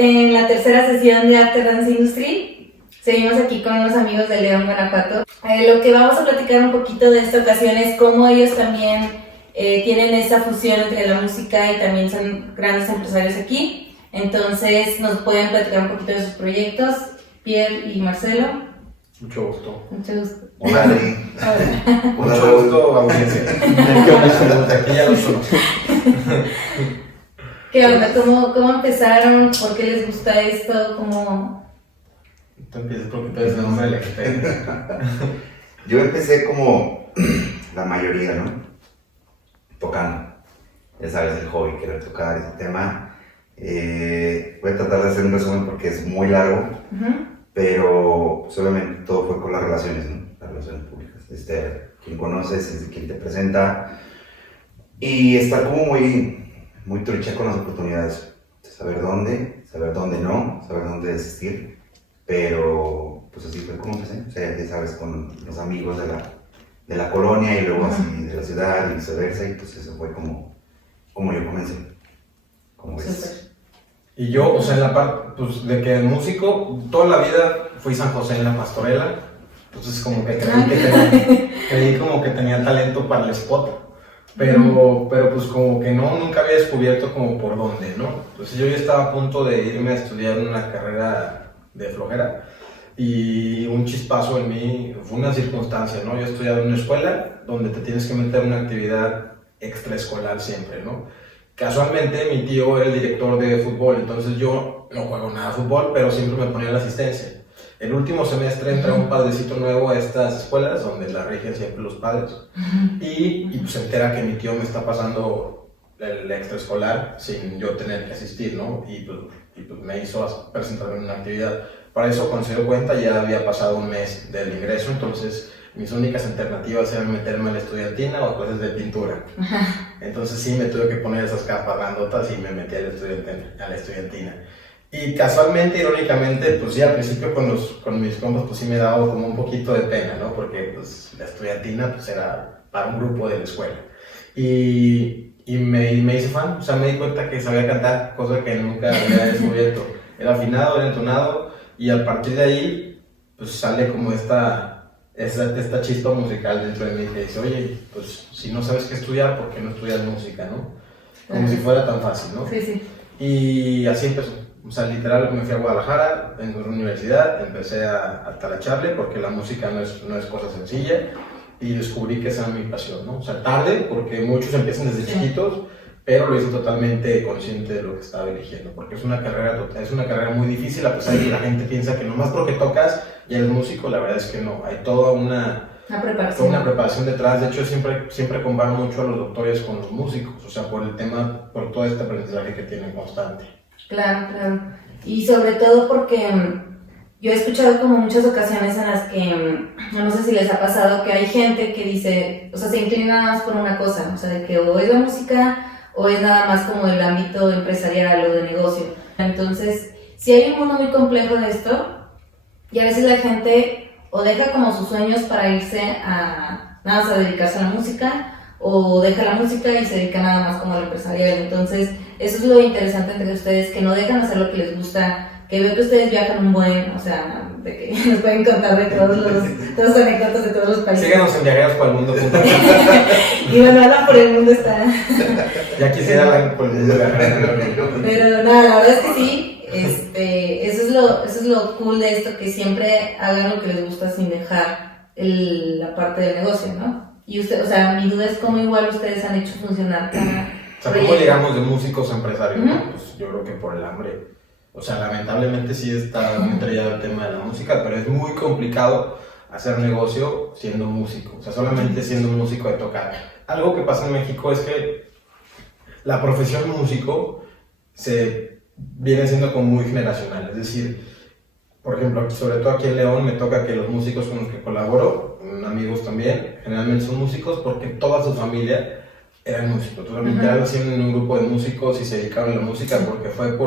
en la tercera sesión de After Dance Industry. Seguimos aquí con unos amigos de León, Guanajuato. Lo que vamos a platicar un poquito de esta ocasión es cómo ellos también tienen esa fusión entre la música y también son grandes empresarios aquí. Entonces nos pueden platicar un poquito de sus proyectos, Pierre y Marcelo. Mucho gusto. Mucho gusto. Hola, Adri. Hola. Mucho gusto, audiencia. Aquí ya los conozco. ¿Qué onda? ¿Cómo empezaron? ¿Por qué les gusta esto? ¿Cómo...? Tú empiezas porque tú eres el hombre de la experiencia. Yo empecé como la mayoría, ¿no? Tocando. Ya sabes, el hobby, querer tocar ese tema. Voy a tratar de hacer un resumen porque es muy largo, pero pues, obviamente todo fue con las relaciones, ¿no? Las relaciones públicas. Quien conoces es quien te presenta. Y estar como muy trucha con las oportunidades. Saber dónde no, saber dónde desistir. Pero pues así fue como empecé. O sea, ya sabes, con los amigos de la colonia y luego así de la ciudad y viceversa. Y pues eso fue como yo comencé. Como ves. Y yo, o sea, en la parte pues, de que músico, toda la vida fui San José en la pastorela. Entonces como que creí como que tenía talento para el spot. Pero pues como que nunca había descubierto como por dónde, ¿no? Entonces yo ya estaba a punto de irme a estudiar una carrera de flojera y un chispazo en mí fue una circunstancia, ¿no? Yo estudiaba en una escuela donde te tienes que meter en una actividad extraescolar siempre, ¿no? Casualmente mi tío era el director de fútbol, entonces yo no juego nada de fútbol, pero siempre me ponía la asistencia. El último semestre entré un padrecito nuevo a estas escuelas donde la rigen siempre los padres y pues se entera que mi tío me está pasando el extraescolar sin yo tener que asistir, ¿no? Y pues me hizo presentarme en una actividad. Para eso, cuando se dio cuenta, ya había pasado un mes del ingreso, entonces mis únicas alternativas eran meterme a la estudiantina o a clases de pintura. Entonces sí me tuve que poner esas capas grandotas y me metí a la estudiantina. Y casualmente, irónicamente, pues sí, al principio con mis compas, pues sí me daba como un poquito de pena, ¿no? Porque pues la estudiantina pues era para un grupo de la escuela. Y me hice fan, o sea, me di cuenta que sabía cantar, cosa que nunca había descubierto. Era afinado, era entonado, y a partir de ahí, pues sale como esta chispa musical dentro de mí que dice, oye, pues si no sabes qué estudiar, ¿por qué no estudias música, no? Como si fuera tan fácil, ¿no? Sí, sí. Y así empezó. O sea, literal me fui a Guadalajara, en una universidad, empecé a talacharle porque la música no es cosa sencilla y descubrí que esa era mi pasión, ¿no? O sea, tarde, porque muchos empiezan desde chiquitos, pero lo hice totalmente consciente de lo que estaba eligiendo, porque es una carrera muy difícil, a pesar de que la gente piensa que nomás porque tocas ya eres músico, la verdad es que no, hay toda una preparación detrás. De hecho, siempre comparo mucho a los doctores con los músicos, o sea, por todo este aprendizaje que tienen constante. Claro. Y sobre todo porque yo he escuchado como muchas ocasiones en las que, no sé si les ha pasado, que hay gente que dice, o sea, se inclina nada más por una cosa, o sea, de que o es la música o es nada más como el ámbito empresarial o de negocio. Entonces, sí hay un mundo muy complejo de esto y a veces la gente o deja como sus sueños para irse a nada más a dedicarse a la música o deja la música y se dedica nada más como al empresarial. Entonces, eso es lo interesante entre ustedes, que no dejan hacer lo que les gusta, que veo que ustedes viajan un buen, o sea, de que nos pueden contar de todas las anécdotas de todos los países. Síganos en viajerosporelmundo.com. Y bueno, Ana por el mundo está. Ya quisiera hablar por el mundo viajar. Pero nada, la verdad es que sí, eso es lo cool de esto, que siempre hagan lo que les gusta sin dejar la parte del negocio, ¿no? Y usted, o sea, mi duda es cómo igual ustedes han hecho funcionar cada o sea, ¿cómo llegamos de músicos a empresarios? ¿No? Pues yo creo que por el hambre. O sea, lamentablemente sí está muy trillado el tema de la música, pero es muy complicado hacer negocio siendo músico. O sea, solamente siendo un músico de tocar. Algo que pasa en México es que la profesión músico se viene siendo como muy generacional. Es decir, por ejemplo, sobre todo aquí en León me toca que los músicos con los que colaboro, amigos también, generalmente son músicos porque toda su familia eran músicos. Entonces, literal, hacían en un grupo de músicos y se dedicaron a la música porque fue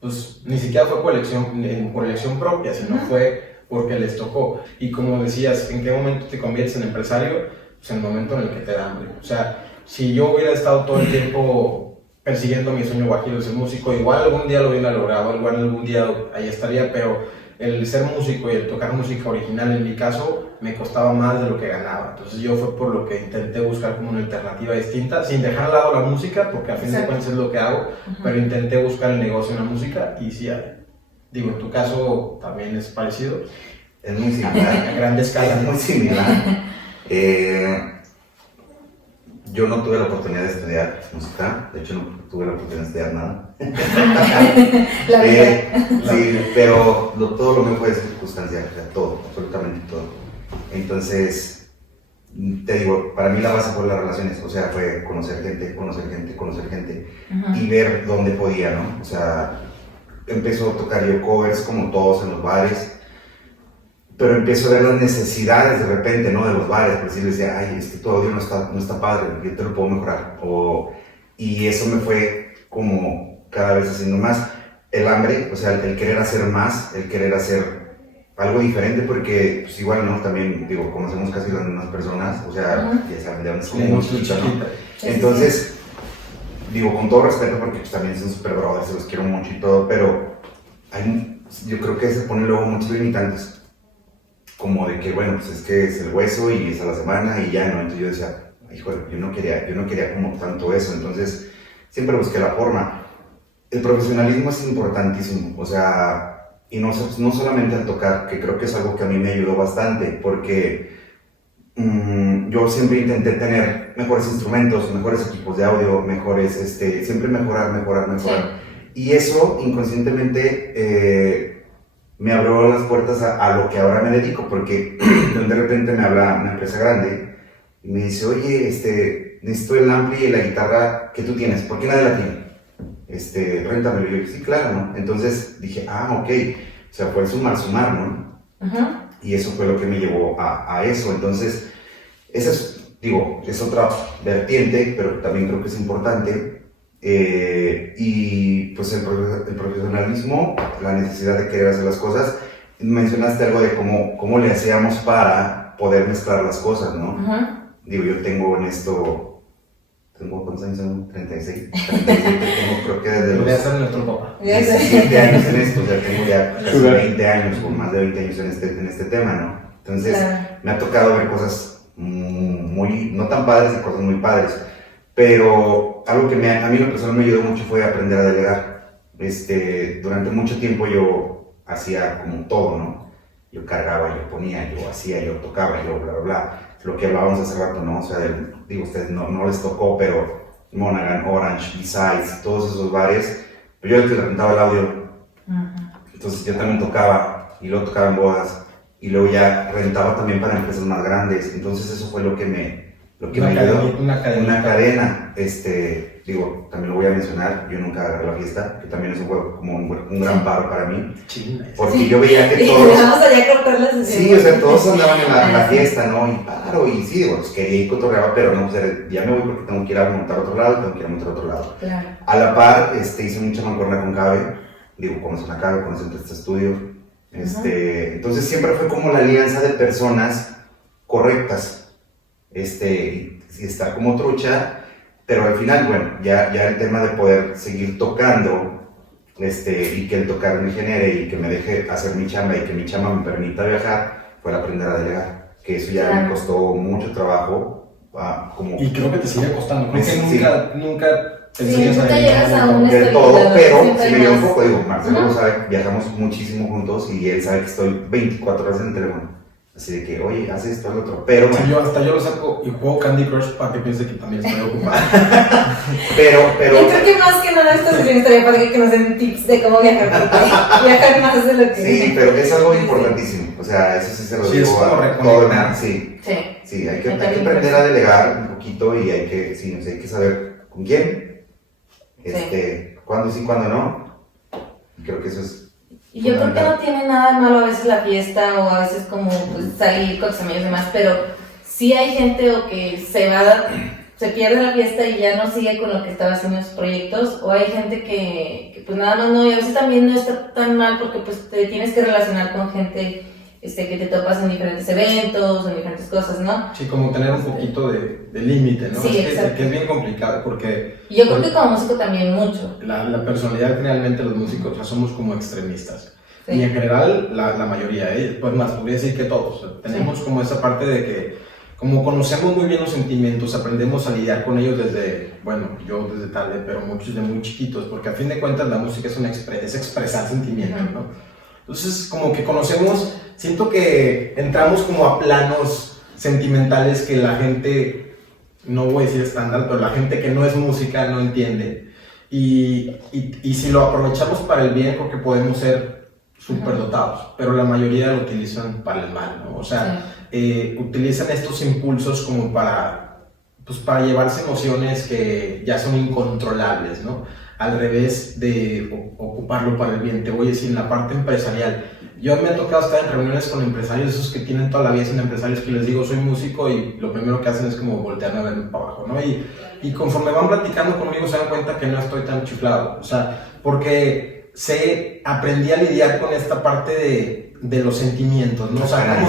pues ni siquiera fue por elección propia, sino fue porque les tocó. Y como decías, ¿en qué momento te conviertes en empresario? Pues en el momento en el que te da hambre. O sea, si yo hubiera estado todo el tiempo persiguiendo mi sueño guajiro de ser músico. Igual algún día lo hubiera logrado, igual algún día ahí estaría, pero el ser músico y el tocar música original en mi caso me costaba más de lo que ganaba. Entonces yo fue por lo que intenté buscar como una alternativa distinta, sin dejar al lado la música, porque al fin de cuentas es lo que hago, pero intenté buscar el negocio en la música y sí, digo, en tu caso también es parecido. Es muy similar. A gran escala. Es muy similar. Yo no tuve la oportunidad de estudiar música, de hecho no tuve la oportunidad de estudiar nada. Sí, pero todo lo mío fue circunstancial, o sea, todo, absolutamente todo. Entonces, te digo, para mí la base fue las relaciones, o sea, fue conocer gente y ver dónde podía, ¿no? O sea, empezó a tocar yo covers como todos en los bares, pero empiezo a ver las necesidades de repente, ¿no? De los bares, por decir, decía, ay, es que tu audio no está padre, yo te lo puedo mejorar. Y eso me fue como cada vez haciendo más. El hambre, o sea, el querer hacer más, el querer hacer algo diferente, porque pues igual, ¿no? También, digo, conocemos casi las mismas personas, o sea, ya saben, de dónde es como muy chiquita, ¿no? Entonces, digo, con todo respeto, porque pues, también son super brothers, se los quiero mucho y todo, pero yo creo que se ponen luego muchos limitantes. Como de que, bueno, pues es que es el hueso y es a la semana y ya, ¿no? Entonces yo decía, híjole, yo no quería como tanto eso, entonces siempre busqué la forma. El profesionalismo es importantísimo, o sea, y no solamente al tocar, que creo que es algo que a mí me ayudó bastante, porque yo siempre intenté tener mejores instrumentos, mejores equipos de audio, siempre mejorar. Sí. Y eso inconscientemente me abrió las puertas a lo que ahora me dedico, porque de repente me habla una empresa grande y me dice, oye, necesito el ampli y la guitarra que tú tienes, ¿por qué nadie la tiene? Réntamelo. Y yo, sí, claro, ¿no? Entonces dije, ok, o sea, fue el sumar, ¿no? Y eso fue lo que me llevó a eso. Entonces, esa es otra vertiente, pero también creo que es importante. Y pues el profesionalismo, la necesidad de querer hacer las cosas. Mencionaste algo de cómo le hacíamos para poder mezclar las cosas, ¿no? Digo, yo tengo en esto, ¿cuántos años tengo? 36. Tengo, creo que desde los 17 años en esto, o sea, tengo ya casi 20 años o más de 20 años en este tema, ¿no? Entonces, me ha tocado ver cosas no tan padres y cosas muy padres. Pero algo que a mí en lo personal me ayudó mucho fue aprender a delegar. Durante mucho tiempo yo hacía como todo, ¿no? Yo cargaba, yo ponía, yo hacía, yo tocaba, yo bla, bla, bla. Lo que hablábamos hace rato, ¿no? O sea, digo, ustedes no les tocó, pero Monaghan, Orange, Besides, todos esos bares, pero yo el que rentaba el audio. Entonces yo también tocaba, y luego tocaba en bodas, y luego ya rentaba también para empresas más grandes. Entonces eso fue lo que me ayudó. Una cadena. Digo, también lo voy a mencionar, yo nunca agarré la fiesta, que también eso fue como un gran paro para mí. Porque yo veía que todos... Vamos allá a cortar la sesión. Sí, o sea, todos andaban en la fiesta, ¿no? Y sí, digo, pues quería ir cotorreaba, pero no, o sea, ya me voy porque tengo que ir a montar a otro lado, tengo que ir a montar a otro lado. Claro. A la par, hice mucha mancuerna con Cabe, digo, conocen a Cabe, conocen este estudio. Entonces siempre fue como la alianza de personas correctas. Y estar como trucha, pero al final, bueno, ya el tema de poder seguir tocando, y que el tocar me genere y que me deje hacer mi chamba y que mi chamba me permita viajar, fue el aprender a delegar, que eso ya me costó mucho trabajo. Y creo que te sigue costando, creo que nunca te enseñas a un de todo, pero si me dio un poco, digo, Marcelo lo sabe, viajamos muchísimo juntos y él sabe que estoy 24 horas en el teléfono. Así de que, oye, haz esto, haz lo otro, pero... Sí, hasta yo lo saco y juego Candy Crush para que piense que también estoy ocupado. pero... Yo creo que más que nada esta sesión estaría para que nos den tips de cómo viajar, viajar más de lo que... Sí, pero es algo importantísimo, o sea, eso sí se lo digo es como a reconectar. Sí, hay que aprender a delegar un poquito y hay que saber con quién, cuándo sí, cuándo no, y creo que eso es... Y yo creo que no tiene nada de malo a veces la fiesta o a veces como pues, salir con tus amigos y demás, pero sí hay gente o que se pierde la fiesta y ya no sigue con lo que estaba haciendo en sus proyectos, o hay gente que pues nada más no, y a veces también no está tan mal porque pues te tienes que relacionar con gente que te topas en diferentes eventos, en diferentes cosas, ¿no? Sí, como tener un poquito de límite, ¿no? Sí, es que es bien complicado porque... Y yo creo que como músico también mucho. La personalidad, realmente los músicos, o sea, somos como extremistas. Sí. Y en general, la mayoría, pues más, podría decir que todos. O sea, tenemos como esa parte de que, como conocemos muy bien los sentimientos, aprendemos a lidiar con ellos desde, bueno, yo desde tarde, pero muchos de muy chiquitos, porque a fin de cuentas la música es expresar sentimientos, ¿no? Entonces, como que conocemos, siento que entramos como a planos sentimentales que la gente, no voy a decir estándar, pero la gente que no es música no entiende. Y si lo aprovechamos para el bien, creo que podemos ser superdotados, pero la mayoría lo utilizan para el mal, ¿no? O sea, utilizan estos impulsos como pues para llevarse emociones que ya son incontrolables, ¿no? Al revés de ocuparlo para el bien. Te voy a decir, en la parte empresarial, yo me ha tocado estar en reuniones con empresarios, esos que tienen toda la vida siendo empresarios, que les digo, soy músico, y lo primero que hacen es como voltearme a verme para abajo, ¿no? Y conforme van platicando conmigo se dan cuenta que no estoy tan chiflado, o sea, porque aprendí a lidiar con esta parte de los sentimientos, ¿no? O sea,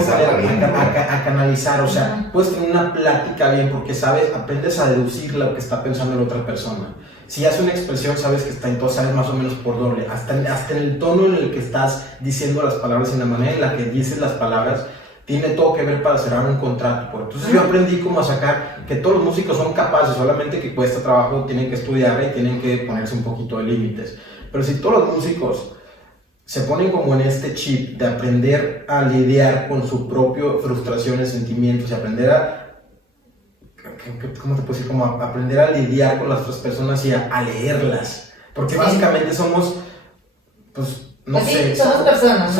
a canalizar, o sea, puedes tener una plática bien porque aprendes a deducir lo que está pensando la otra persona. Si hace una expresión, sabes que está, entonces sabes más o menos por doble, hasta en el tono en el que estás diciendo las palabras y en la manera en la que dices las palabras, tiene todo que ver para cerrar un contrato. Entonces yo aprendí como a sacar que todos los músicos son capaces, solamente que cuesta trabajo, tienen que estudiar y tienen que ponerse un poquito de límites. Pero si todos los músicos se ponen como en este chip de aprender a lidiar con su propio frustraciones, sentimientos, y aprender ¿cómo te puedo decir? Como aprender a lidiar con las otras personas y a leerlas. Porque básicamente somos, pues, no pues sé. Sí, somos personas.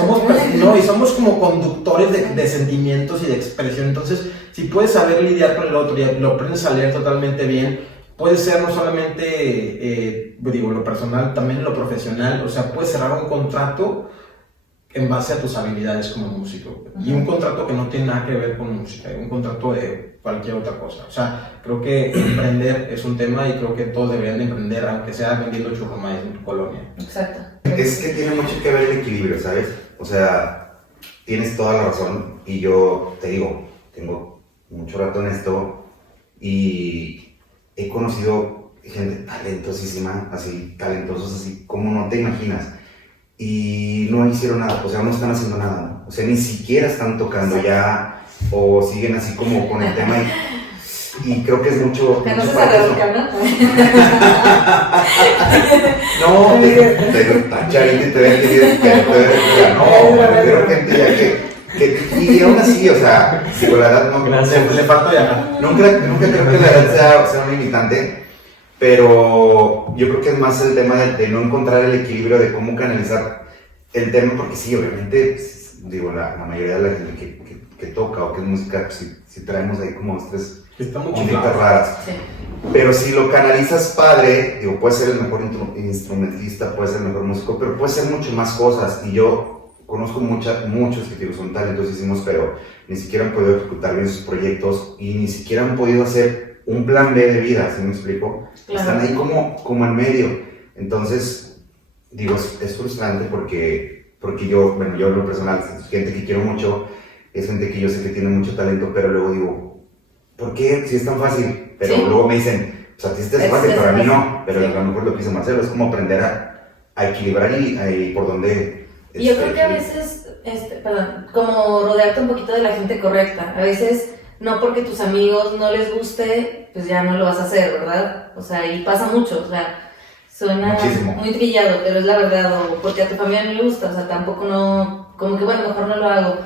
Y somos como conductores de sentimientos y de expresión. Entonces, si puedes saber lidiar con el otro y lo aprendes a leer totalmente bien, puede ser no solamente, lo personal, también lo profesional. O sea, puedes cerrar un contrato en base a tus habilidades como músico. Y un contrato que no tiene nada que ver con música, un contrato de cualquier otra cosa. O sea, creo que emprender es un tema y creo que todos deberían de emprender, aunque sea vendiendo churrumais en tu colonia. Exacto. Es que tiene mucho que ver el equilibrio, ¿sabes? O sea, tienes toda la razón y yo te digo, tengo mucho rato en esto y he conocido gente talentosísima, así, talentosos así como no te imaginas. Y no hicieron nada, o sea, no están haciendo nada, ¿no? O sea, ni siquiera están tocando ya, o siguen así como con el tema y creo que es mucho... Que no mucho se sabe el canal. No, te tachar y te ven que no, me refiero a gente ya y aún así, o sea, si la edad no... Gracias, le falta ya. Nunca creo que la edad sea un limitante. Pero yo creo que es más el tema de no encontrar el equilibrio de cómo canalizar el tema, porque sí, obviamente, digo, la mayoría de la gente que toca o que es música, si traemos ahí como tres onditas raras. Sí. Pero si lo canalizas padre, digo, puedes ser el mejor instrumentista, puedes ser el mejor músico, pero puedes ser mucho más cosas. Y yo conozco muchos que digo, son talentosísimos, pero ni siquiera han podido ejecutar bien sus proyectos y ni siquiera han podido hacer un plan B de vida, ¿sí me explico? Claro. Están ahí como en medio. Entonces, digo, es frustrante porque yo en lo personal, es gente que quiero mucho, es gente que yo sé que tiene mucho talento, pero luego digo, ¿por qué? Si es tan fácil. Pero luego me dicen, o sea, a ti es fácil, pero a mí no. Pero a lo mejor lo que hizo Marcelo es como aprender a equilibrar y por dónde... Y yo creo que a veces, como rodearte un poquito de la gente correcta. A veces... No porque tus amigos no les guste, pues ya no lo vas a hacer, ¿verdad? O sea, y pasa mucho, o sea, suena muchísimo. Muy trillado, pero es la verdad, o porque a tu familia no le gusta, o sea, tampoco no, como que bueno, mejor no lo hago.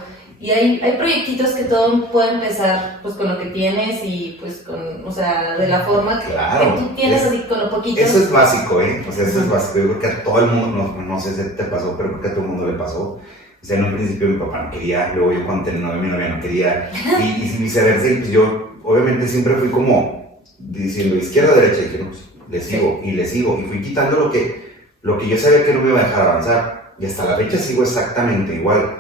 Y hay proyectitos que todo puede empezar, pues, con lo que tienes y, pues, con, o sea, de la forma que tú tienes, así, con lo poquito. Eso es básico, ¿eh? O sea, eso es básico. Yo creo que a todo el mundo, no sé si te pasó, pero creo que a todo el mundo le pasó. O sea, en un principio mi papá no quería, luego yo cuando tenía mi novia no quería, y viceversa, y pues yo obviamente siempre fui como diciendo izquierda, derecha, y que no, pues, le sigo, y fui quitando lo que yo sabía que no me iba a dejar avanzar, y hasta la fecha sigo exactamente igual.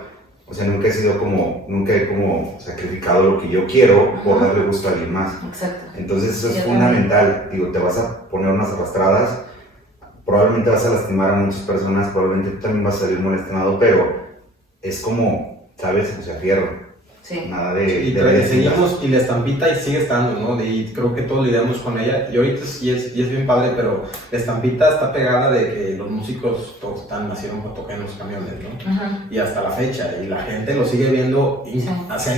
O sea, nunca he como sacrificado lo que yo quiero por darle gusto a alguien más. Exacto. Entonces eso es fundamental. Digo, te vas a poner unas arrastradas, probablemente vas a lastimar a muchas personas, probablemente tú también vas a salir molestado, pero es como ¿sabes? O sea, fierro. Sí. Nada de... Y de seguimos, y la estampita y sigue estando, ¿no? Y creo que todos lidiamos con ella. Y ahorita sí es bien padre, pero la estampita está pegada de que los músicos todos nacieron para tocar en los camiones, ¿no? Ajá. Y hasta la fecha. Y la gente lo sigue viendo. Sí. O sea,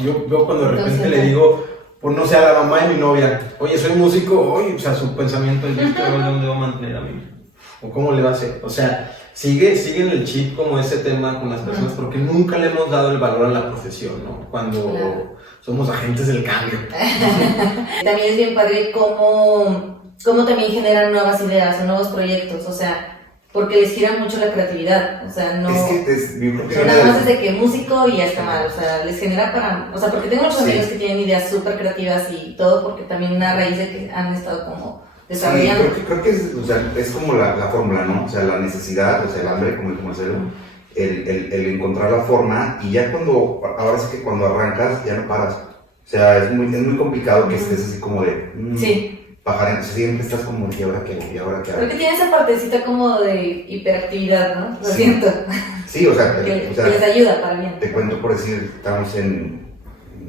yo cuando de repente Entonces, le digo, pues no sé, a la mamá de mi novia, oye, soy músico, oye, o sea, su pensamiento es, ¿dónde va a mantener a mí? ¿O cómo le va a hacer? O sea, sigue en el chip como ese tema con las personas, porque nunca le hemos dado el valor a la profesión, ¿no? Cuando Claro. somos agentes del cambio. También es bien padre cómo también generan nuevas ideas o nuevos proyectos, o sea, porque les gira mucho la creatividad, o sea, no... Es que yo creo que no nada más es de que músico y ya está mal, o sea, les genera para... O sea, porque tengo muchos Sí. amigos que tienen ideas súper creativas y todo, porque también a raíz de que han estado como Sí, desarrollando. creo que es, o sea, es como la fórmula, ¿no? O sea, la necesidad, o sea, el hambre, como dijo Marcelo, el encontrar la forma, y ya ahora sí que cuando arrancas, ya no paras. O sea, es muy complicado que estés así como de... Sí, Pajar, siempre estás como, ¿y ahora qué hago? ¿Y ahora qué hago? creo que tiene esa partecita como de hiperactividad, ¿no? Lo Sí. siento, Sí, o sea, que les ayuda para bien. te cuento por decir, estábamos en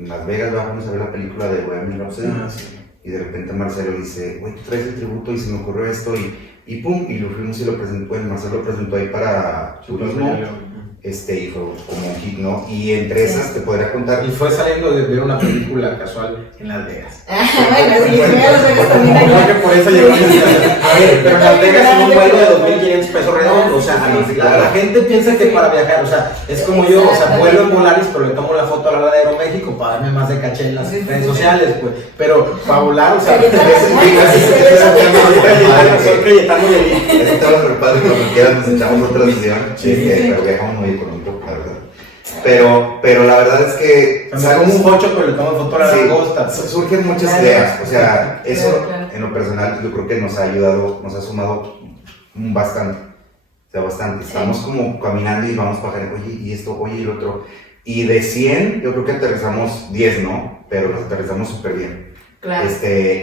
Las Vegas, vamos a ver la película de Bohemian Rhapsody, Sí. y de repente Marcelo dice, güey, tú traes el tributo y se me ocurrió esto, y pum, y lo fuimos y lo presentó, bueno, Marcelo lo presentó ahí para turismo, y fue como un hit, ¿no? Y entre esas te podría contar... Y fue saliendo de ver una película casual en Las Vegas. Bueno, sí, Las Vegas también Creo allá. que por eso llegó a ver, pero en Las Vegas es un vuelo de 2.500 pesos redondos, o sea, la gente piensa que para viajar, o sea, es como yo, o sea, vuelo en Volaris, pero le tomo la foto a la hora de Aeroméxico para darme más de caché en las redes sociales, pues, pero para volar, o sea, soy Cayetano de ahí. Eso está súper padre, cuando quieras nos echamos otra sesión, Sí. pero viajamos muy económico, la verdad. Pero la verdad es que... Me como un bocho, pero le tomo foto a la Sí, langosta. surgen muchas Claro. ideas, o sea, eso Claro. en lo personal yo creo que nos ha ayudado, nos ha sumado bastante, o sea, bastante. Sí. Estamos como caminando y vamos bajando, oye, y esto, oye, y el otro. Y de 100, yo creo que aterrizamos 10, ¿no? Pero los aterrizamos súper bien. Claro.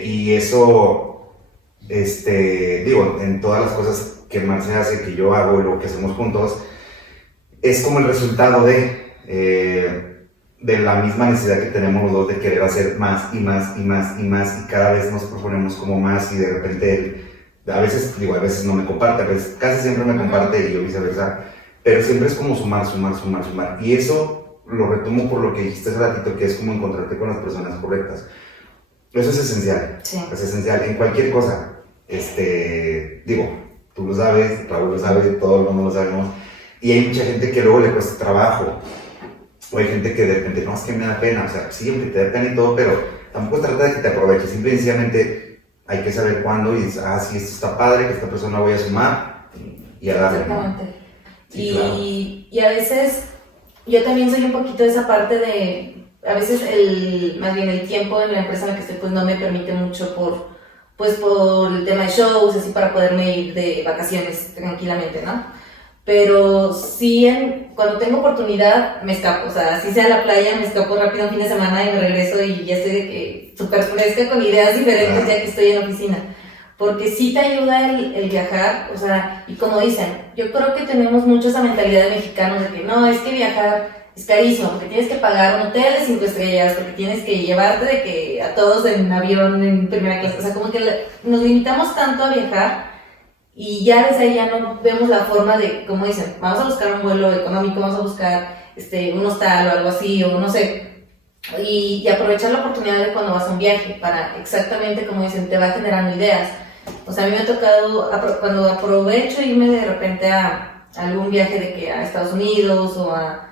Y eso, digo, en todas las cosas que Marce hace, que yo hago, lo que hacemos juntos, es como el resultado de la misma necesidad que tenemos los dos de querer hacer más y más y más y más, y cada vez nos proponemos como más, y de repente a veces no me comparte, a veces casi siempre me comparte y yo viceversa, pero siempre es como sumar, y eso lo retomo por lo que dijiste hace ratito, que es como encontrarte con las personas correctas. Eso es esencial, Sí. es esencial en cualquier cosa. Digo, tú lo sabes, Raúl lo sabe, todo el mundo lo sabemos, y hay mucha gente que luego le cuesta trabajo, o hay gente que de repente, no, es que me da pena, o sea, sí, aunque te da pena y todo, pero tampoco trata de que te aproveches, simple y sencillamente hay que saber cuándo, y dices, sí, esto está padre, que esta persona voy a sumar, y a darle, ¿no? Exactamente. Sí, claro. Y a veces yo también soy un poquito de esa parte de, a veces más bien el tiempo en la empresa en la que estoy pues no me permite mucho por el tema de shows, así para poderme ir de vacaciones tranquilamente, ¿no? Pero sí, cuando tengo oportunidad me escapo, o sea, si sea a la playa, me escapo rápido un fin de semana y me regreso y ya estoy de que súper fresca con ideas diferentes ya que estoy en la oficina. Porque sí te ayuda el viajar, o sea, y como dicen, yo creo que tenemos mucho esa mentalidad de mexicanos de que no, es que viajar es carísimo, porque tienes que pagar un hotel de 5 estrellas, porque tienes que llevarte de que a todos en avión, en primera clase, o sea, como que nos limitamos tanto a viajar y ya desde ahí ya no vemos la forma de, como dicen, vamos a buscar un vuelo económico, vamos a buscar un hostal o algo así, o no sé, y aprovechar la oportunidad de cuando vas a un viaje, para exactamente como dicen, te va generando ideas. O sea, a mí me ha tocado, cuando aprovecho irme de repente a algún viaje de que a Estados Unidos o a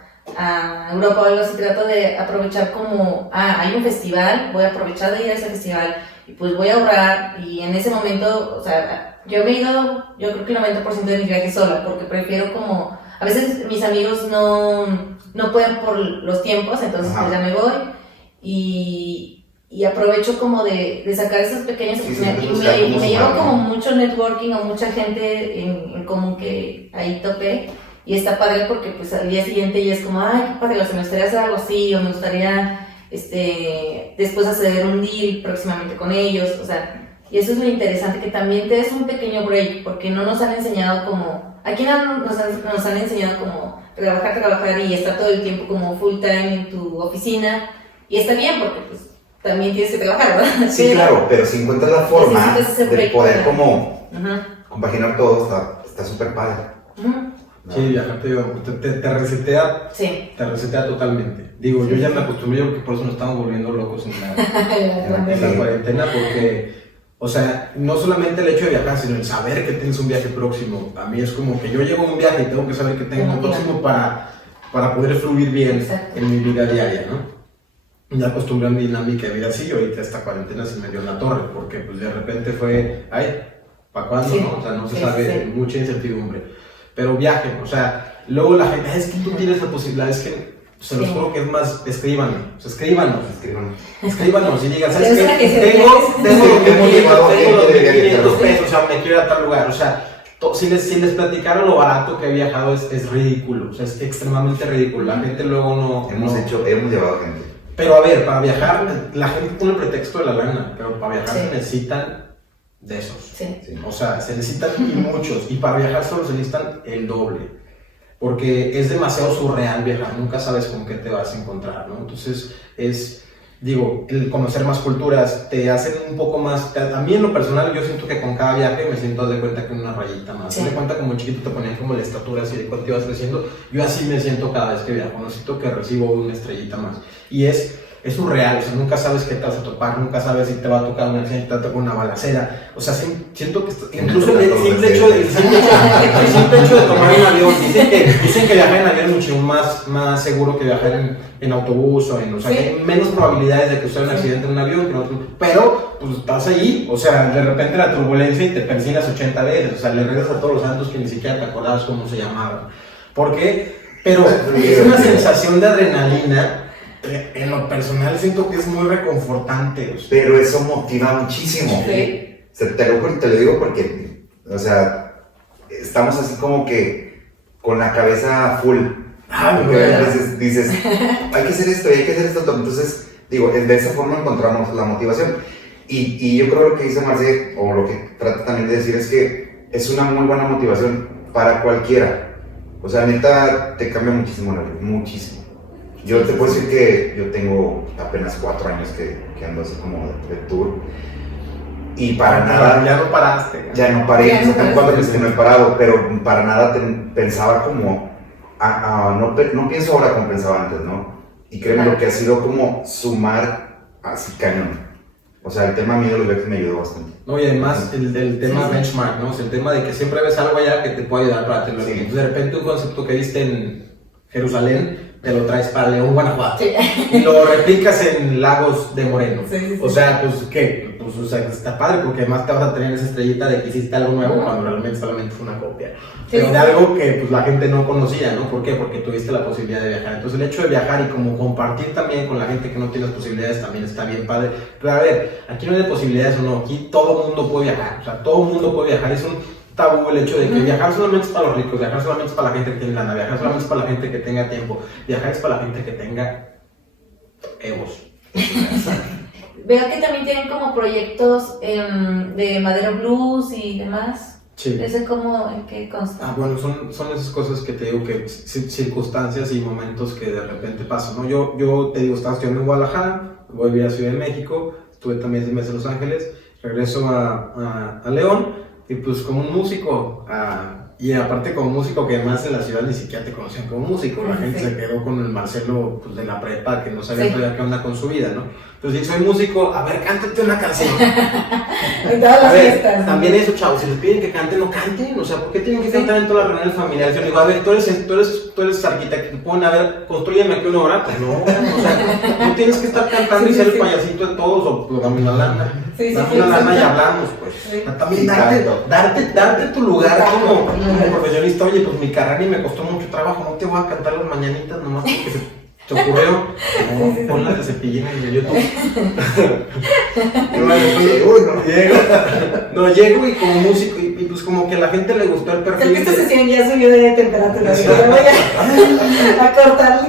Europa o algo así, trato de aprovechar como, hay un festival, voy a aprovechar de ir a ese festival y pues voy a ahorrar, y en ese momento, o sea, yo me he ido, yo creo que el 90% de mis viajes sola, porque prefiero como, a veces mis amigos no pueden por los tiempos, entonces pues ya me voy y aprovecho como de sacar esas pequeñas oportunidades, y me llevo como mucho networking o mucha gente en común que ahí topé, y está padre porque pues al día siguiente ya es como, ay, qué padre, o sea, me gustaría hacer algo así, o me gustaría después hacer un deal próximamente con ellos, o sea, y eso es lo interesante, que también te des un pequeño break, porque no nos han enseñado como, aquí no nos han enseñado como trabajar y estar todo el tiempo como full time en tu oficina. Y está bien porque pues también tienes que trabajar, ¿verdad? Sí, claro, pero si encuentras la forma de poder como compaginar todo, está súper padre. Sí, viajar te resetea, te resetea totalmente. Digo, yo ya me acostumbré, porque por eso nos estamos volviendo locos en la cuarentena, porque, o sea, no solamente el hecho de viajar, sino el saber que tienes un viaje próximo. A mí es como que yo llego a un viaje y tengo que saber que tengo un próximo para poder fluir bien en mi vida diaria, ¿no? Ya acostumbré a mi dinámica de vida así, y ahorita esta cuarentena se me dio en la torre, porque pues de repente fue, ay, ¿para cuándo, no? O sea, no se sabe, mucha incertidumbre. Pero viajen, o sea, luego la gente, es que tú tienes la posibilidad, es que, se los juro que es más, escríbanos y digan, ¿sabes qué? Tengo lo que hemos llevado, tengo los 500 pesos, o sea, me quiero ir a tal lugar, o sea, si les platicaron lo barato que he viajado es ridículo, o sea, es extremadamente ridículo, la gente luego no... Hemos llevado gente. Pero a ver, para viajar, la gente pone el pretexto de la lana, pero para viajar se necesitan de esos. Sí. O sea, se necesitan muchos, y para viajar solo se necesitan el doble. Porque es demasiado surreal viajar, nunca sabes con qué te vas a encontrar, ¿no? Entonces, el conocer más culturas te hacen un poco más... A mí en lo personal, yo siento que con cada viaje me siento de cuenta que una rayita más. Me cuenta como chiquito te ponían como la estatura así de cuánto ibas creciendo. Yo así me siento cada vez que viajo, no siento que recibo una estrellita más. Y es surreal, o sea, nunca sabes qué te vas a topar, nunca sabes si te va a tocar un accidente, te va a tocar una balacera. O sea, siento que incluso el simple hecho de tomar un avión, dicen que viajar en avión es mucho más seguro que viajar en autobús o sea, que hay menos probabilidades de que suceda un accidente en un avión que en otro, pero pues estás ahí, o sea, de repente la turbulencia y te persinas 80 veces, o sea, le regresas a todos los santos que ni siquiera te acordabas cómo se llamaban. ¿Por qué? Pero es una sensación de adrenalina. En lo personal siento que es muy reconfortante. Pero eso motiva muchísimo. Sí. O sea, te lo digo porque, o sea, estamos así como que con la cabeza full. Porque a veces dices, hay que hacer esto, hay que hacer esto. Entonces, digo, de esa forma encontramos la motivación. Y yo creo lo que dice Marce, o lo que trata también de decir, es que es una muy buena motivación para cualquiera. O sea, neta, te cambia muchísimo la vida, muchísimo. Yo te puedo decir que yo tengo apenas 4 años que ando así como de tour. Y para nada... Ya no paraste. Ya no paré, hace 4 meses que no he parado, pero para nada pensaba como... no pienso ahora como pensaba antes, ¿no? Y créeme lo que ha sido como sumar así cañón. O sea, el tema mío de los viajes me ayudó bastante. No, y además el tema benchmark, ¿no? O sea, el tema de que siempre ves algo allá que te puede ayudar para tenerlo. Entonces, de repente un concepto que viste en Jerusalén, te lo traes para León, Guanajuato. Y lo replicas en Lagos de Moreno. O sea, pues, ¿qué? Pues, o sea, está padre porque además te vas a tener esa estrellita de que hiciste algo nuevo cuando realmente solamente fue una copia. Pero de algo que pues la gente no conocía, ¿no? ¿Por qué? Porque tuviste la posibilidad de viajar. Entonces, el hecho de viajar y como compartir también con la gente que no tiene las posibilidades también está bien padre. Pero a ver, aquí no hay de posibilidades o no, aquí todo el mundo puede viajar. O sea, todo el mundo puede viajar. Es un tabú el hecho de que viajar solamente es para los ricos, viajar solamente es para la gente que tiene lana, viajar solamente es para la gente que tenga tiempo, viajar es para la gente que tenga egos. Veo que también tienen como proyectos de Madero Blues y demás. Sí. ¿Ese cómo, en qué consta? Bueno, son esas cosas que te digo que circunstancias y momentos que de repente pasan, ¿no? Yo te digo, estaba estudiando en Guadalajara, voy a vivir a Ciudad de México, estuve también 10 meses en Los Ángeles, regreso a León. Y pues como un músico, y aparte como músico que además en la ciudad ni siquiera te conocían como músico, la gente se quedó con el Marcelo pues, de la prepa que no sabía todavía qué onda con su vida, ¿no? Entonces dije, soy músico, a ver, cántate una canción. En todas las fiestas. También eso, chavos, si les piden que canten, no canten, o sea, ¿por qué tienen que cantar en todas las reuniones familiares? Yo digo, a ver, tú eres arquitecto, pueden, a ver, construyeme aquí una obra, pues no, o sea, no tienes que estar cantando y ser el payasito de todos, o dame una lana, dame una lana y hablamos, pues. También darte tu lugar como profesionista. Oye, pues mi carrera ni me costó mucho trabajo, no te voy a cantar las mañanitas nomás porque se ocurrió. No, pon las de Cepillín en YouTube. Llego y como músico, y pues como que a la gente le gustó el perfil. Creo que esta sesión ya subió de temperatura. Voy a cortarle.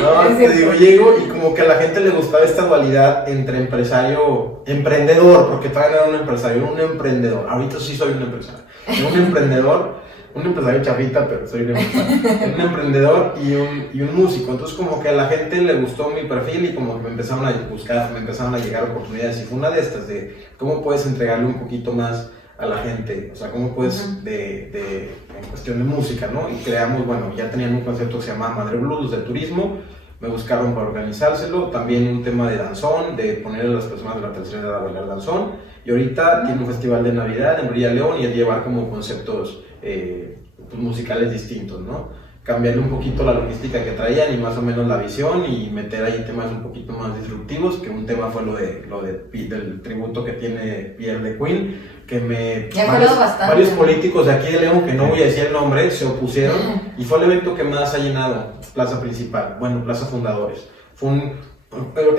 No, te digo, llego y como que a la gente le gustaba esta dualidad entre emprendedor, porque todavía no era un empresario, era un emprendedor. Ahorita sí soy un empresario. Un emprendedor un empresario chafita, pero soy un emprendedor y un músico. Entonces como que a la gente le gustó mi perfil y como que me empezaron a buscar, me empezaron a llegar oportunidades. Y fue una de estas, de cómo puedes entregarle un poquito más a la gente, o sea, cómo puedes, en cuestión de música, ¿no? Y creamos, bueno, ya tenían un concepto que se llamaba Madre Blues de turismo, me buscaron para organizárselo, también un tema de danzón, de poner a las personas de la tercera edad a bailar danzón, y ahorita tiene un festival de Navidad en Brilla León y es llevar como conceptos pues, musicales distintos, ¿no? Cambiarle un poquito la logística que traían y más o menos la visión y meter ahí temas un poquito más disruptivos, que un tema fue del tributo que tiene Pierre de Queen, que varios políticos de aquí de León, que no voy a decir el nombre, se opusieron y fue el evento que más ha llenado Plaza Principal, bueno, Plaza Fundadores.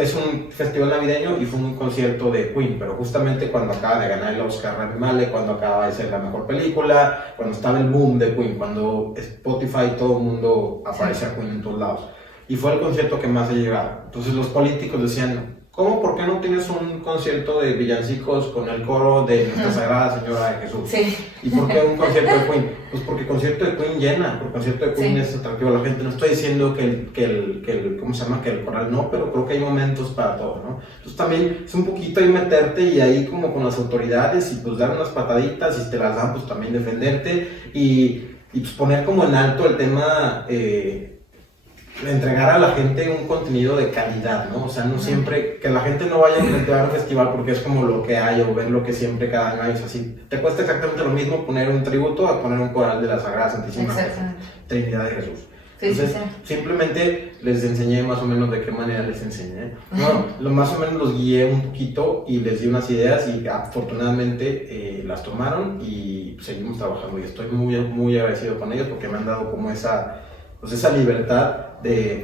Es un festival navideño y fue un concierto de Queen, pero justamente cuando acaba de ganar el Oscar Rami Malek, cuando acaba de ser la mejor película, cuando estaba el boom de Queen, cuando Spotify todo el mundo aparece a Queen en todos lados. Y fue el concierto que más ha llegado. Entonces los políticos decían, ¿cómo? ¿Por qué no tienes un concierto de villancicos con el coro de Nuestra Sagrada Señora de Jesús? Sí. ¿Y por qué un concierto de Queen? Pues porque el concierto de Queen llena, porque el concierto de Queen es atractivo a la gente. No estoy diciendo que el ¿cómo se llama? Que el coral no, pero creo que hay momentos para todo, ¿no? Entonces también es un poquito ahí meterte y ahí como con las autoridades y pues dar unas pataditas y si te las dan pues también defenderte y pues poner como en alto el tema entregar a la gente un contenido de calidad, ¿no? O sea, no siempre, que la gente no vaya a intentar un festival porque es como lo que hay o ver lo que siempre cada año hay, o sea, si te cuesta exactamente lo mismo poner un tributo a poner un coral de la Sagrada Santísima Trinidad de Jesús. Sí, entonces, simplemente les enseñé más o menos de qué manera les enseñé. No, lo más o menos los guié un poquito y les di unas ideas y afortunadamente las tomaron y seguimos trabajando y estoy muy, muy agradecido con ellos porque me han dado como esa libertad de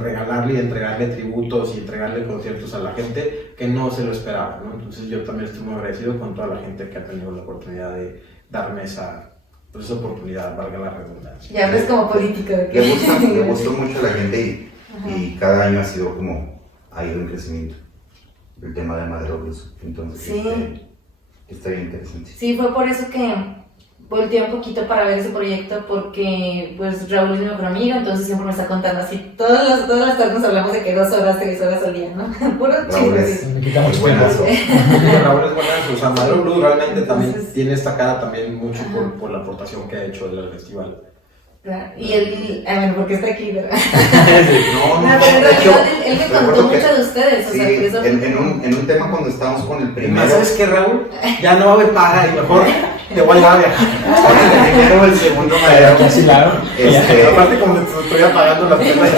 regalarle y entregarle tributos y entregarle conciertos a la gente que no se lo esperaba, ¿no? Entonces yo también estoy muy agradecido con toda la gente que ha tenido la oportunidad de darme esa oportunidad, valga la redundancia. Ya ves como político. Le gustó mucho a la gente y cada año ha sido ha ido en crecimiento el tema de Madre Blues, entonces está bien interesante. Sí, fue por eso que volteé un poquito para ver ese proyecto porque pues Raúl es mi mejor amigo, entonces siempre me está contando así, todas las tardes nos hablamos de que 2 horas, 3 horas al día, ¿no? Puro Raúl es buenazo. Raúl es buenazo, o sea, Madre Blues realmente también tiene destacada también mucho por la aportación que ha hecho del festival. Claro. Y él, bueno, porque está aquí, ¿verdad? No, pero en realidad él me contó mucho de ustedes, sí, o sea, por eso... en un tema cuando estábamos con el primero... ¿Sabes qué, Raúl? Ya no va a haber paga y mejor te voy a llevar a viajar. El primero o el segundo Madero. Aparte como te estoy apagando las piernas.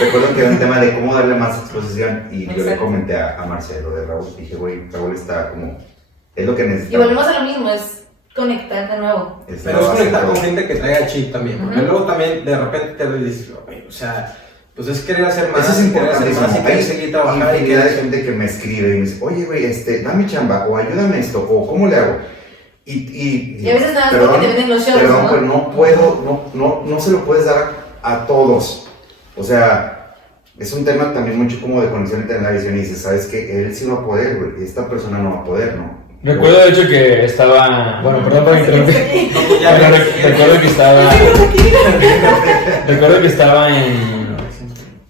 Recuerdo que era un tema de cómo darle más exposición y yo le comenté a Marcelo de Raúl, dije, güey, Raúl está como... Es lo que necesitamos. Y volvemos a lo mismo, es conectar de nuevo. Pero es conectar con gente que traiga chip también, porque luego también de repente te dices, o sea, pues es querer hacer más, eso es importantísimo. y querer seguir trabajando. Hay gente que me escribe y me dice, oye güey, dame chamba, o ayúdame esto, o ¿cómo le hago? Y a veces nada más porque te venden los shows, perdón, ¿no? pero no puedo, no se lo puedes dar a todos. O sea, es un tema también mucho como de conexión entre la visión y dices, ¿sabes qué? Él sí va a poder, güey, esta persona no va a poder, ¿no? Recuerdo de hecho que estaba, bueno, perdón por interrumpir. Recuerdo que estaba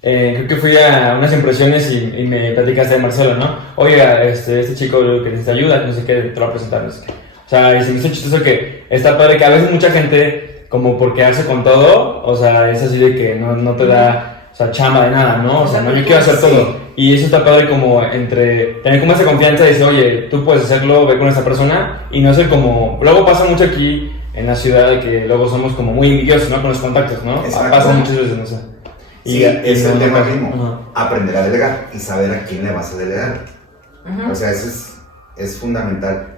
creo que fui a unas impresiones y me platicaste de Marcelo, ¿no? Oiga, este chico que necesita ayuda, no sé qué, te lo voy a presentar, no sé qué. O sea, y se me hizo chistoso que está padre que a veces mucha gente, como por quedarse con todo, o sea, es así de que no te da, o sea, chamba de nada, ¿no? O sea, no, yo quiero hacer todo. Y eso está padre como tener como esa confianza de decir, oye, tú puedes hacerlo, ve con esa persona y no ser como... Luego pasa mucho aquí en la ciudad de que luego somos como muy envidiosos, ¿no? Con los contactos, ¿no? Exacto. Pasa muchas veces, no sé. Sí, es el tema mismo. Aprender a delegar y saber a quién le vas a delegar. O sea, eso es fundamental.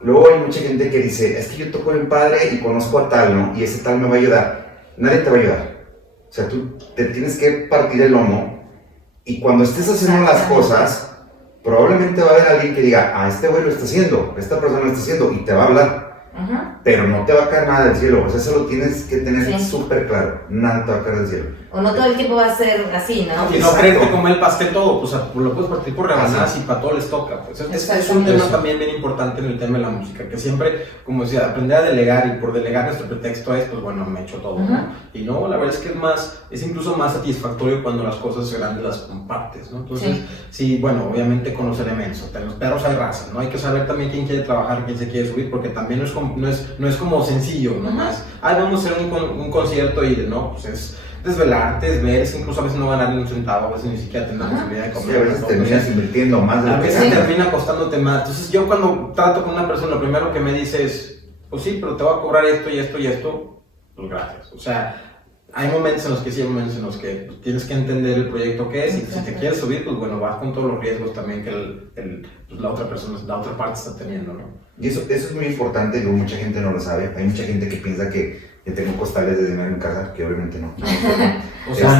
Luego hay mucha gente que dice, es que yo toco bien padre y conozco a tal, ¿no? Y ese tal me va a ayudar. Nadie te va a ayudar. O sea, tú te tienes que partir el lomo. Y cuando estés haciendo las cosas, probablemente va a haber alguien que diga, este güey lo está haciendo, esta persona lo está haciendo, y te va a hablar. Ajá. pero no te va a caer nada del cielo, o sea, eso lo tienes que tener Sí. súper claro, nada te va a caer del cielo. O no todo el tiempo va a ser así, ¿no? Y no Exacto. creerte comer el pastel todo, pues lo puedes partir por rebanadas y para todo les toca. Pues. Es un tema también bien importante en el tema de la música, que siempre, como decía, aprender a delegar y por delegar nuestro pretexto es, pues bueno, me echo todo, ¿no? Y no, la verdad es que es incluso más satisfactorio cuando las cosas grandes las compartes, ¿no? Entonces, sí, bueno, obviamente conocer elementos, en los perros hay razas, ¿no? Hay que saber también quién quiere trabajar, quién se quiere subir, porque también no es como sencillo, nomás, vamos a hacer un concierto y no, pues es desvelarte, es ver, es incluso a veces no ganar ni un centavo, a veces ni siquiera tener la posibilidad de comer. Sí, a veces terminas invirtiendo más de A lo que veces ganas. termina costándote más. Entonces yo cuando trato con una persona, lo primero que me dice es, pues sí, pero te voy a cobrar esto y esto y esto, pues gracias. O sea, hay momentos en los que sí, hay momentos en los que tienes que entender el proyecto que es y si te quieres subir, pues bueno, vas con todos los riesgos también que pues la otra persona, la otra parte está teniendo, ¿no? Y eso es muy importante, digo, mucha gente no lo sabe, hay mucha gente que piensa que tengo costales de dinero en casa, que obviamente no. O sea,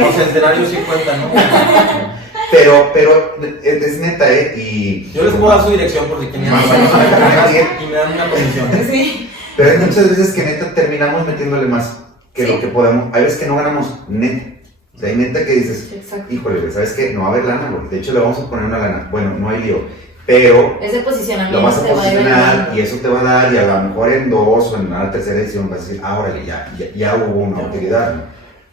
los centenarios 50, ¿no? Pero es neta, y... Yo les puedo dar su dirección por si quieren ir y me dan una comisión. Sí. Pero hay muchas veces que neta terminamos metiéndole más que lo que podemos. Hay veces que no ganamos neta. O sea, hay neta que dices, híjole, ¿sabes qué? No va a haber lana, güey. De hecho, le vamos a poner una lana. Bueno, no hay lío. Pero ese posicionamiento lo vas a se va a ir posicionar elevando. y eso te va a dar, y a lo mejor en 2 o en una tercera edición vas a decir, órale, ya hubo una utilidad, ¿no?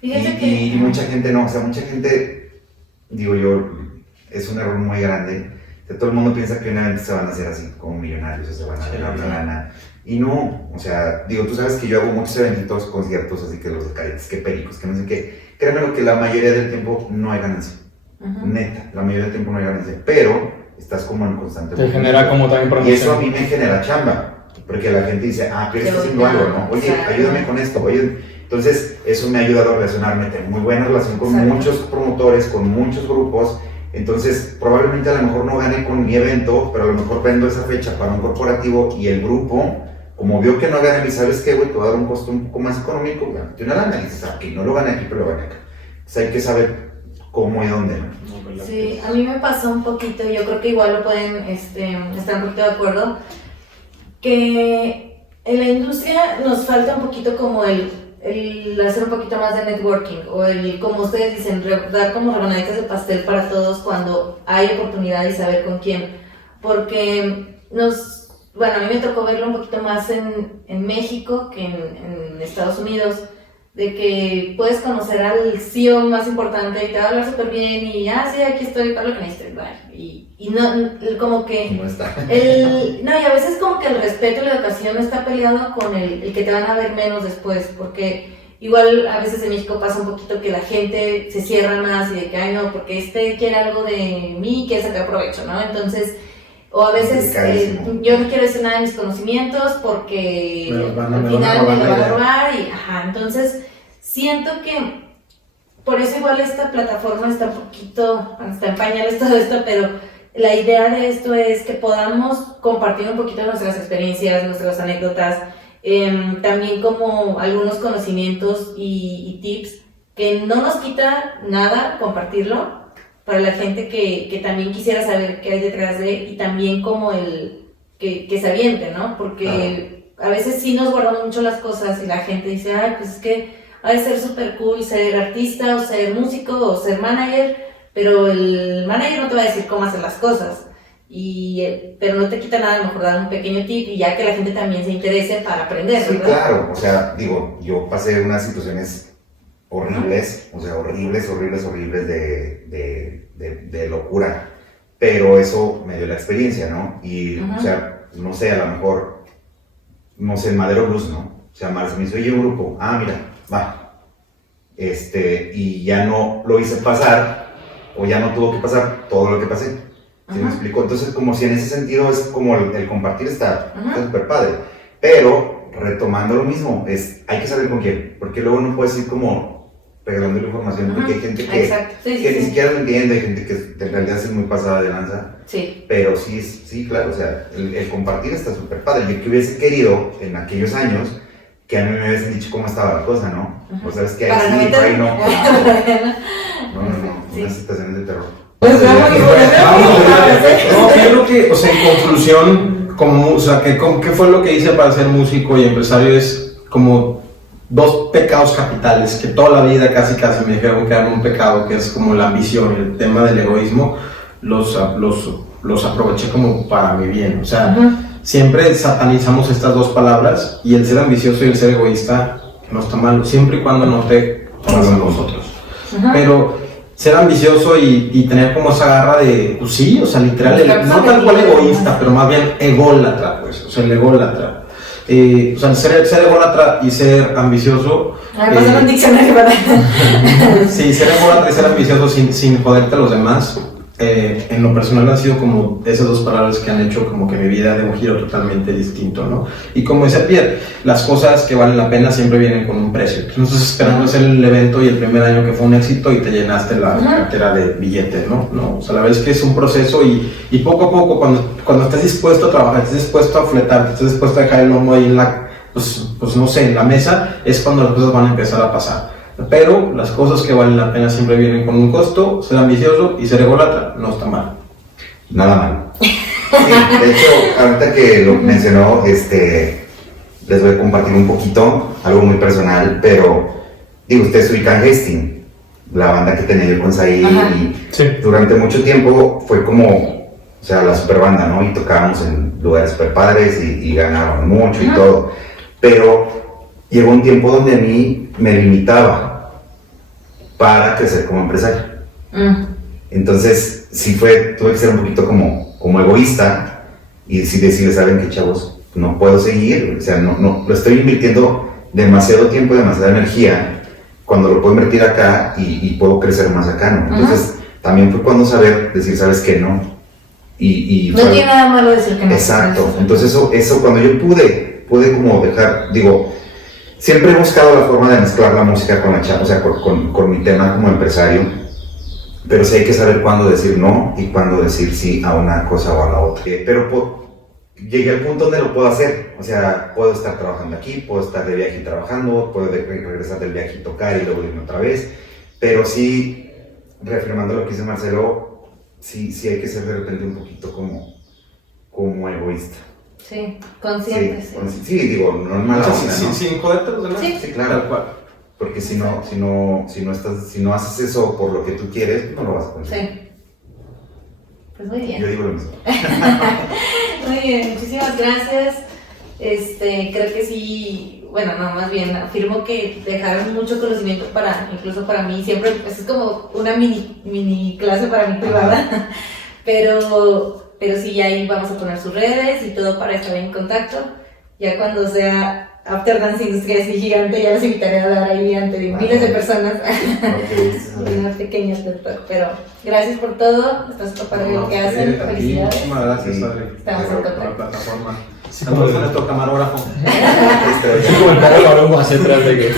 Fíjate que... Y mucha gente no, o sea, mucha gente, digo yo, es un error muy grande. Que todo el mundo piensa que una vez se van a hacer así, como millonarios, o se van a ganar una lana. Y no, o sea, digo, tú sabes que yo hago muchos eventos, conciertos, así que los de caretes, que pericos, que no sé qué. Créeme lo que la mayoría del tiempo no hay ganancia. Neta, la mayoría del tiempo no hay ganancia. Pero estás como en constante te genera como también promoción. y eso a mí me genera chamba, porque la gente dice, pero está haciendo algo, ¿no? Oye, ayúdame con esto, oye. Entonces, eso me ha ayudado a relacionarme, tengo muy buena relación con muchos promotores, con muchos grupos. Entonces, probablemente a lo mejor no gane con mi evento, pero a lo mejor vendo esa fecha para un corporativo y el grupo, como vio que no gané, y sabes qué, güey, te va a dar un costo un poco más económico, güey, de una lana, y dices, ok, no lo gané aquí, pero lo gané acá. Entonces, hay que saber cómo y dónde, ¿no? Sí, a mí me pasó un poquito, yo creo que igual lo pueden estar un poquito de acuerdo, que en la industria nos falta un poquito como el hacer un poquito más de networking, o como ustedes dicen, dar como rebanaditas de pastel para todos cuando hay oportunidad y saber con quién, porque bueno, a mí me tocó verlo un poquito más en México que en Estados Unidos, de que puedes conocer al CEO más importante y te va a hablar súper bien y sí, aquí estoy para lo que necesites, y no, como que No está. y a veces como que el respeto y la educación está peleado con el que te van a ver menos después, porque igual a veces en México pasa un poquito que la gente se cierra más y de que, no, porque quiere algo de mí, quiere sacar provecho, ¿no? Entonces, o a veces yo no quiero decir nada de mis conocimientos porque al final me lo van a robar entonces siento que por eso igual esta plataforma está un poquito, está en pañales todo esto, pero la idea de esto es que podamos compartir un poquito nuestras experiencias, nuestras anécdotas, también como algunos conocimientos y tips que no nos quita nada compartirlo para la gente que también quisiera saber qué hay detrás de, y también como que se aviente, ¿no? Porque a veces sí nos guardamos mucho las cosas y la gente dice, pues es que ha de ser súper cool ser artista o ser músico o ser manager, pero el manager no te va a decir cómo hacer las cosas, pero no te quita nada a lo mejor dar un pequeño tip y ya que la gente también se interese para aprender, Sí, ¿verdad? claro, o sea, digo, yo pasé unas situaciones horribles, o sea, horribles de locura, pero eso me dio la experiencia, ¿no? Y, o sea, no sé, a lo mejor, no sé, el Madero Blues, ¿no? O sea, Marce me dice, oye, un grupo, mira, va, y ya no lo hice pasar, o ya no tuvo que pasar todo lo que pasé, ¿sí me explico? Entonces, como si en ese sentido es como el compartir está súper padre, pero retomando lo mismo, hay que saber con quién, porque luego no puedes ir como regalando la información, porque hay gente que ni siquiera lo entiende, hay gente que en realidad es muy pasada de lanza, pero sí, claro, o sea, el compartir está súper padre. Yo que hubiese querido en aquellos años que a mí me hubiesen dicho cómo estaba la cosa, ¿no? O sabes que ahí sí, por ahí no. Unas situaciones de terror. No, yo creo que, o sea, en conclusión, como, o sea, ¿qué fue lo que hice para ser músico y empresario? Es como dos pecados capitales que toda la vida casi me dijeron que eran un pecado, que es como la ambición y el tema del egoísmo. Los aproveché como para mi bien, o sea, siempre satanizamos estas dos palabras, y el ser ambicioso y el ser egoísta no está mal, siempre y cuando no te tomas a nosotros. Pero ser ambicioso y tener como esa garra de, pues sí, o sea, literal, no tal cual egoísta, pero más bien ególatra, pues, o sea, el ególatra. O sea, ser ególatra y ser ambicioso. Pasar un diccionario para. Sí, ser ególatra y ser ambicioso sin joderte a los demás. En lo personal han sido como esas dos palabras que han hecho como que mi vida dé un giro totalmente distinto, ¿no? Y como decía Pierre, las cosas que valen la pena siempre vienen con un precio. No estás esperando hacer el evento y el primer año que fue un éxito y te llenaste la cartera de billetes, ¿no? No, o sea, la verdad es que es un proceso y poco a poco, cuando estés dispuesto a trabajar, estés dispuesto a fletarte, estés dispuesto a dejar el lomo ahí en la, pues no sé, en la mesa, es cuando las cosas van a empezar a pasar. Pero las cosas que valen la pena siempre vienen con un costo. Ser ambicioso y ser ególatra no está mal. Nada mal. Sí, de hecho, ahorita que lo mencionó, les voy a compartir un poquito, algo muy personal, pero digo, ustedes ubican Hastings, la banda que tenía yo con Said, y sí, durante mucho tiempo fue como, o sea, la super banda, ¿no? Y tocábamos en lugares super padres y ganaron mucho y todo, pero llegó un tiempo donde a mí me limitaba para crecer como empresario. Entonces, sí tuve que ser un poquito como egoísta y sí decir, ¿saben qué, chavos? No puedo seguir, o sea, no, lo estoy invirtiendo demasiado tiempo, demasiada energía, cuando lo puedo invertir acá y puedo crecer más acá, ¿no? Entonces, también fue cuando decir, ¿sabes qué? No. No tiene nada malo decir que no. Exacto. Entonces, eso cuando yo pude como dejar, digo, siempre he buscado la forma de mezclar la música con la chapa, o sea, con mi tema como empresario, pero sí hay que saber cuándo decir no y cuándo decir sí a una cosa o a la otra. Pero llegué al punto donde lo puedo hacer, o sea, puedo estar trabajando aquí, puedo estar de viaje y trabajando, puedo regresar del viaje y tocar y luego irme otra vez, pero sí, reafirmando lo que dice Marcelo, sí hay que ser de repente un poquito como egoísta. Sí, consciente. Sí, digo, no es mala onda, ¿no? Sin joderte los demás. Sí, claro. Tal cual. Porque si no haces eso por lo que tú quieres, no lo vas a conseguir. Sí. Pues muy bien. Yo digo lo mismo. Muy bien, muchísimas gracias. Creo que sí, bueno, no, más bien afirmo que dejaron mucho conocimiento incluso para mí, siempre, pues es como una mini clase para mí privada, pero sí, ahí vamos a poner sus redes y todo para estar en contacto. Ya cuando sea After Dance Industria así gigante, ya los invitaré a dar ahí ante miles de personas. Una pequeña TED Talk, pero gracias por todo, está súper padre lo que hacen, felicidades. Muchísimas gracias, Adri. Estamos en contacto. Por la plataforma. Sí, como dice nuestro camarógrafo. sí, como el perro balón hacia atrás de que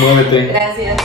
muévete. Gracias.